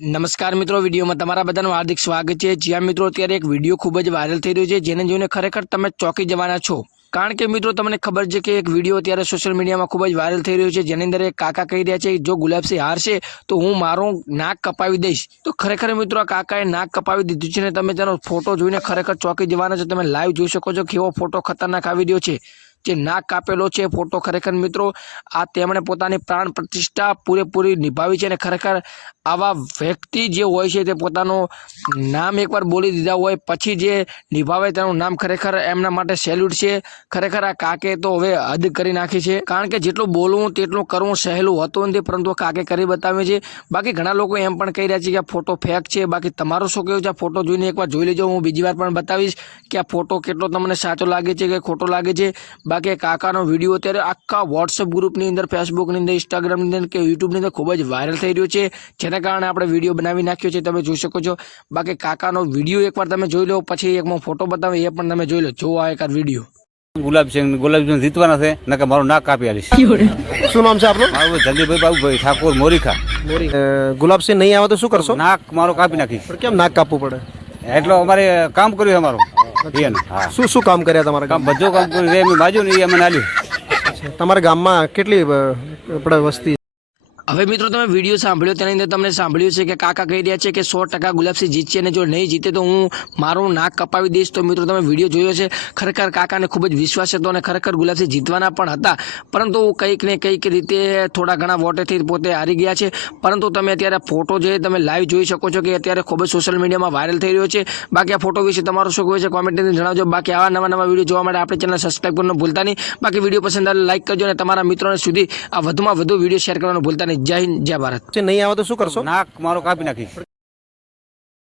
નમસ્કાર મિત્રો, વિડીયોમાં તમારા બધાનું હાર્દિક સ્વાગત છે. જ્યાં મિત્રો અત્યારે એક વીડિયો ખૂબ જ વાયરલ થઈ રહ્યો છે, જેને જોઈને ખરેખર તમે ચોંકી જવાના છો. કારણ કે મિત્રો, તમને ખબર છે કે એક વીડિયો અત્યારે સોશિયલ મીડિયામાં ખૂબ જ વાયરલ થઈ રહ્યો છે, જેની અંદર એક કાકા કહી રહ્યા છે, જો ગુલાબસિંહ હારશે, તો હું મારું નાક કપાવી દઈશ. તો ખરેખર મિત્રો, આ કાકાએ નાક કપાવી દીધું છે ને તમે તેનો ફોટો જોઈને ખરેખર ચોંકી જવાના છો. તમે લાઈવ જોઈ શકો છો કેવો ફોટો ખતરનાક આવી રહ્યો છે. જે નાક કાપેલો છે ફોટો ખરેખર મિત્રો, આ તેમણે પોતાની પ્રાણ પ્રતિષ્ઠા પૂરેપૂરી નિભાવી છે અને ખરેખર આવા વ્યક્તિ જે હોય છે તે પોતાનું નામ એકવાર બોલી દીધા હોય, પછી જે નિભાવે તેનું નામ ખરેખર એમના માટે સેલ્યુટ છે. ખરેખર આ કાકે તો હવે હદ કરી નાખી છે. કારણ કે જેટલું બોલવું તેટલું કરવું સહેલું હોતું નથી, પરંતુ કાકે કરી બતાવ્યું છે. બાકી ઘણા લોકો એમ પણ કહી રહ્યા છે કે આ ફોટો ફેક છે. બાકી તમારો શું કહેવું છે? આ ફોટો જોઈને એકવાર જોઈ લેજો, હું બીજી વાર પણ બતાવીશ કે આ ફોટો કેટલો તમને સાચો લાગે છે કે ખોટો લાગે છે. બાકી કાકાનો વીડિયો અત્યારે આખા વોટ્સઅપ ગ્રુપની અંદર ફેસબુકની અંદર ઇન્સ્ટાગ્રામની અંદર કે યુટ્યુબની અંદર ખૂબ જ વાયરલ થઈ રહ્યો છે. જેના કારણે આપણે વીડિયો બનાવી નાખ્યો છે. તમે જોઈ શકો છો. બાકી કાકાનો વીડિયો એકવાર તમે જોઈ લો પછી એક ફોટો બતાવે એ પણ તમે જોઈ લો. જો આ એકવાર વીડિયો ગુલાબસિંહ ગુલાબસિંહ જીતવાના છે. નકર મારું નાક કાપી આલીશ. શું નામ છે આપનું? મારું જલ્દીભાઈ બાબુભાઈ ઠાકોર મોરીખા. ગુલાબસિંહ નહીં આવે તો શું કરશો? નાક મારો કાપી નાખીશ. કેમ નાક કાપવું પડે? એટલો અમારે કામ કર્યું અમારું. હા. શું શું કામ કર્યા તમારા કામ બધું કામ કર્યું. એમ બાજુ ને એ અમને આલ્યું તમારા ગામમાં કેટલી આપણે વસ્તી હવે મિત્રો તમે વીડિયો સાંભળ્યો, તેની અંદર તમને સાંભળ્યું છે કે કાકા કહી રહ્યા છે કે સો ટકા ગુલાબસિંહ જીતશે અને જો નહીં જીતે તો હું મારું નાક કપાવી દઈશ. તો મિત્રો તમે વીડિયો જોયો છે, ખરેખર કાકાને ખૂબ જ વિશ્વાસ હતો અને ખરેખર ગુલાબસિંહ જીતવાના પણ હતા. પરંતુ કંઈક ને કંઈક રીતે થોડા ઘણા વોટેથી પોતે હારી ગયા છે. પરંતુ તમે અત્યારે ફોટો જે તમે લાઈવ જોઈ શકો છો કે અત્યારે ખૂબ જ સોશિયલ મીડિયામાં વાયરલ થઈ રહ્યો છે. બાકી આ ફોટો વિશે તમારું શું કહેવું છે કોમેન્ટની જણાવજો. બાકી આવા નવા નવા વીડિયો જોવા માટે આપણે ચેનલ સબસ્ક્રાઈબ કરવાનું ભૂલતા નહીં. બાકી વીડિયો પસંદ આવે લાઈક કરજો અને તમારા મિત્રોને સુધી આ વધુમાં વધુ વીડિયો શેર કરવાનું ભૂલતા નહીં. જય હિન્દ જય ભારત. નહીં આવે તો શું કરશો? નાક મારો કાપી નાખીશ